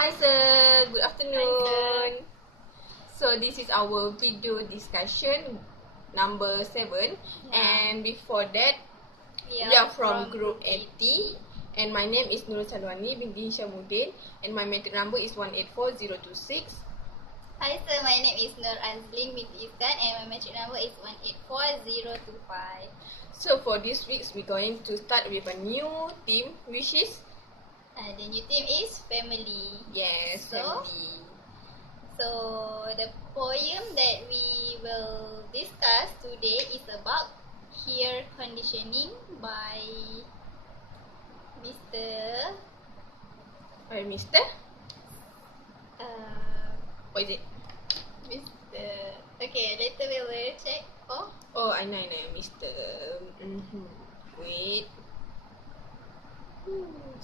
Hi sir, good Hi, afternoon. So this is our video discussion number 7 and before that we are from group 80 and my name is Salwani binti Hishamuddin and my metric number is 184026. Hi sir, my name is Azlin binti Iskan and my metric number is 184025. So for this week we're going to start with a new theme which is The new theme is family. yes, family. So the poem that we will discuss today is about Heir conditioning by Mr. By Mr. Uh, What is it? Mr. Okay, later we will check. Oh, I know, Mr. Wait.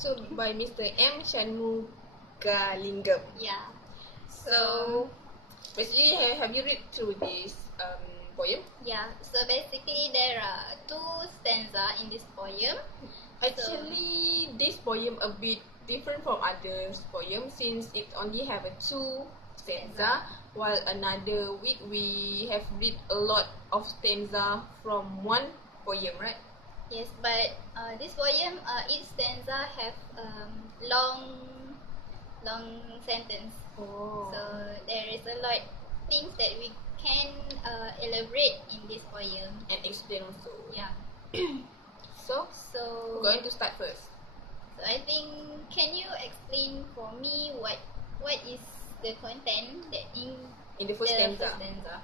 So by Mr. M. Shanmugalingam. Yeah. So basically, have you read through this poem? Yeah. So basically, there are 2 stanzas in this poem. Actually, this poem a bit different from other poem since it only have a 2 stanza, while another week we have read a lot of stanza from one poem, right? Yes, but this poem, each stanza have long sentence. Oh. So there is a lot things that we can elaborate in this poem. And explain also. Yeah. So So we're going to start first. So I think, can you explain for me what is the content that in In the first stanza.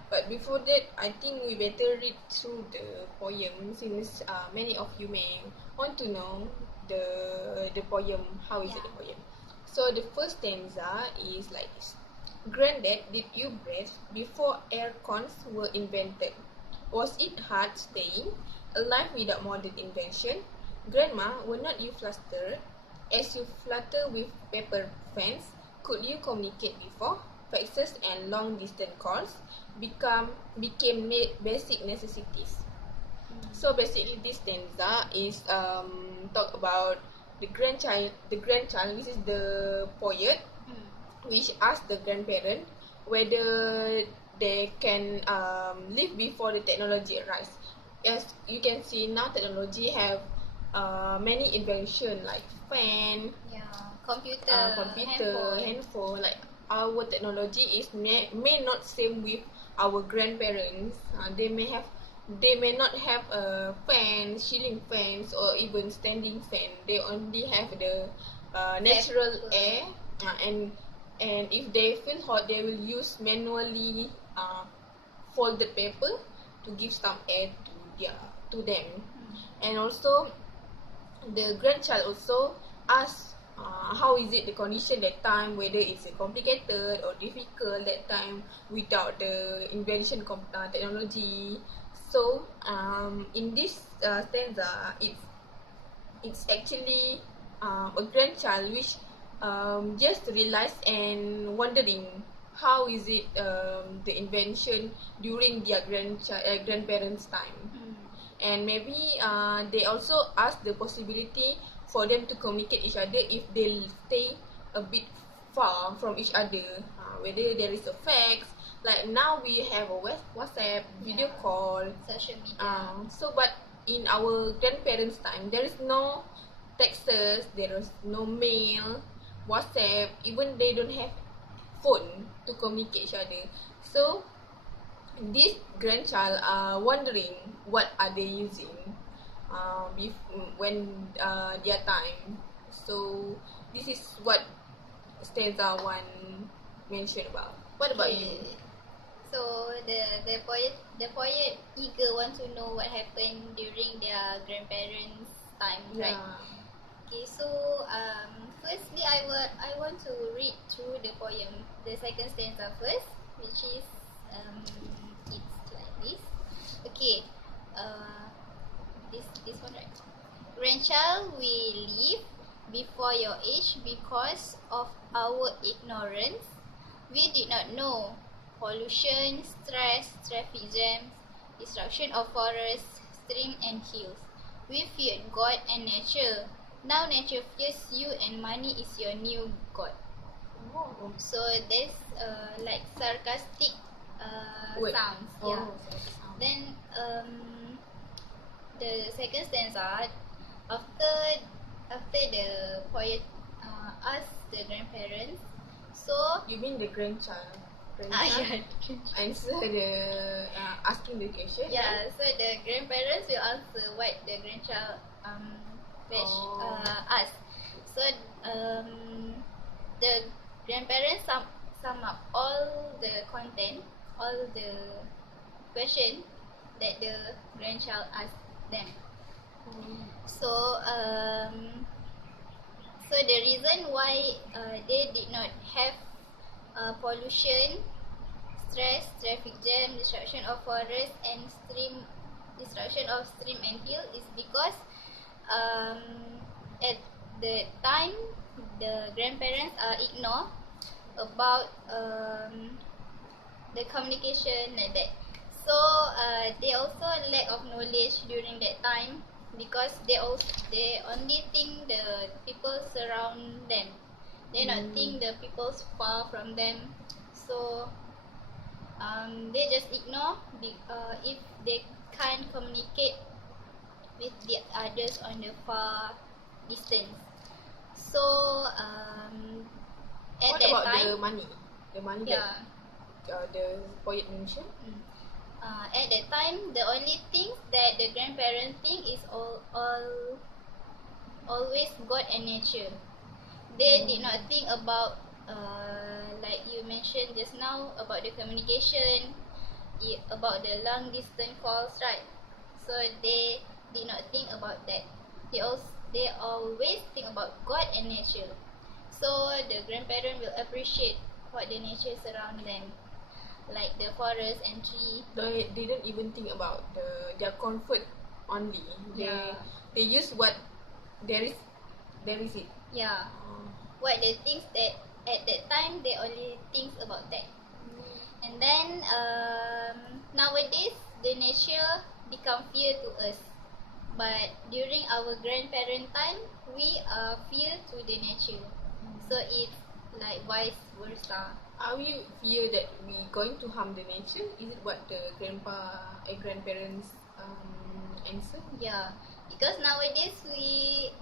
But before that, I think we better read through the poem since many of you may want to know the poem. How is it the poem? So the first stanza is like this. Granddad, did you breathe before air cons were invented? Was it hard staying alive without modern invention? Grandma, were not you flustered as you flutter with paper fans? Could you communicate before? Faxes and long distance calls became basic necessities. So basically, this stanza is talk about the grandchild, which is the poet, which asks the grandparent whether they can live before the technology arrives. As you can see now, technology have many invention like fan, computer, handphone. Like our technology is may not same with our grandparents. They may not have a fan, ceiling fans or even standing fan. They only have the natural air, and if they feel hot, they will use manually folded paper to give some air to them. And also the grandchild also asks how is it the condition that time, whether it's complicated or difficult that time without the invention technology. So in this stanza, it's actually a grandchild which just realized and wondering how is it the invention during their grandparents' time. And maybe they also ask the possibility for them to communicate each other if they stay a bit far from each other, whether there is a fax, like now we have a WhatsApp, video call, social media. So but in our grandparents' time, there is no texts, there is no mail, WhatsApp, even they don't have phone to communicate each other. So this grandchild are wondering what are they using when their time. So this is what stanza 1 mentioned about. What about you? So the poet eager want to know what happened during their grandparents' time, right? Okay, so firstly I want to read through the poem, the second stanza first, which is it's like this. Okay, this one, right? Grandchild, we live before your age because of our ignorance. We did not know pollution, stress, traffic jams, destruction of forests, streams and hills. We feared God and nature. Now nature fears you and money is your new God. Oh. So there's like sarcastic Word. sounds. Oh, Yeah. sound. Then the second stanza, after the poet asks the grandparents, so You mean the grandchild? yeah, Answer the asking the question. yeah. So the grandparents will answer what the grandchild ask. So the grandparents sum up all the content, all the question that the grandchild asked them. So so the reason why they did not have pollution, stress, traffic jam, destruction of forest and destruction of stream and hill is because at the time the grandparents ignore about the communication like that. So they also lack of knowledge during that time because they only think the people surround them. They not think the people's far from them. So they just ignore if they can't communicate with the others on the far distance. So at What that about time, the money? The money yeah. that the poet mentioned? At that time, the only things that the grandparents think is always God and nature. They did not think about like you mentioned just now about the communication, about the long distance calls, right? So they did not think about that. They always think about God and nature. So the grandparent will appreciate what the nature surround them, like the forest and tree. They didn't even think about their comfort only. They use what there is it. Yeah. What the things that at that time they only think about that. And then nowadays the nature become fear to us. But during our grandparent time, we are fear to the nature. So it's like vice versa. Are we fear that we going to harm the nature? Is it what the grandparents answer? Yeah, because nowadays we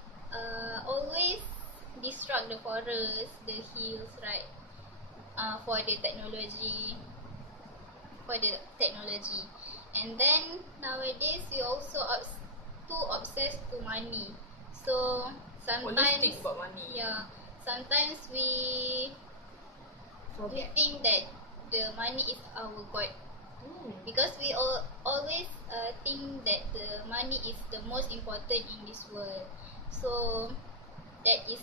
always destruct the forest, the hills, right? For the technology, and then nowadays we also too obsessed to money. So Always sometimes, think about money. yeah, sometimes we Forget. think that the money is our god. Hmm. Because we always think that the money is the most important in this world. So that is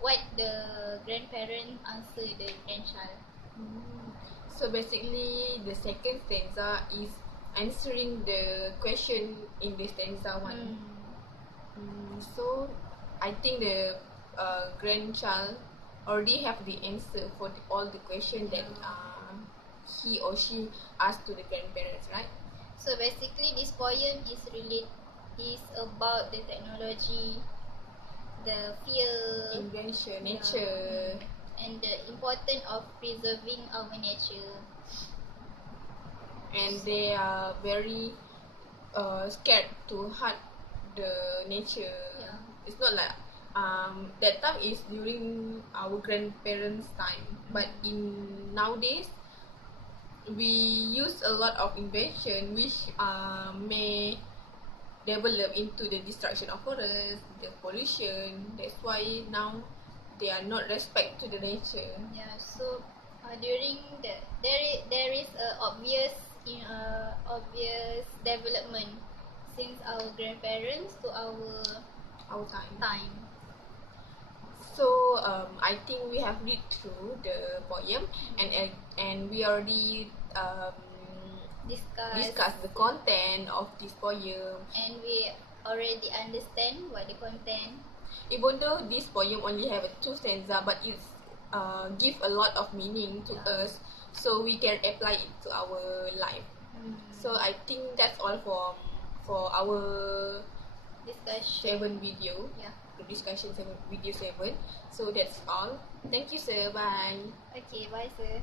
what the grandparent answer the grandchild. So basically, the second stanza is answering the question in the stanza one. So I think the grandchild already have the answer for all the question that he or she asked to the grandparents, right? So basically, this poem is about the technology, the fear, Invention, nature. and the importance of preserving our nature. And they are very scared to hurt the nature. Yeah. It's not like that time is during our grandparents' time, but in nowadays we use a lot of invention which may develop into the destruction of forest, the pollution. That's why now they are not respect to the nature. Yeah. So during there is a obvious development since our grandparents to our time. So I think we have read through the poem and we already discuss the content of this poem. And we already understand what the content. Even though this poem only have a 2 stanza, but it's give a lot of meaning to us, so we can apply it to our life. So I think that's all for our Discussion. 7 video. Yeah. Discussion 7 video 7. So that's all. Thank you, sir. Bye. Okay, bye sir.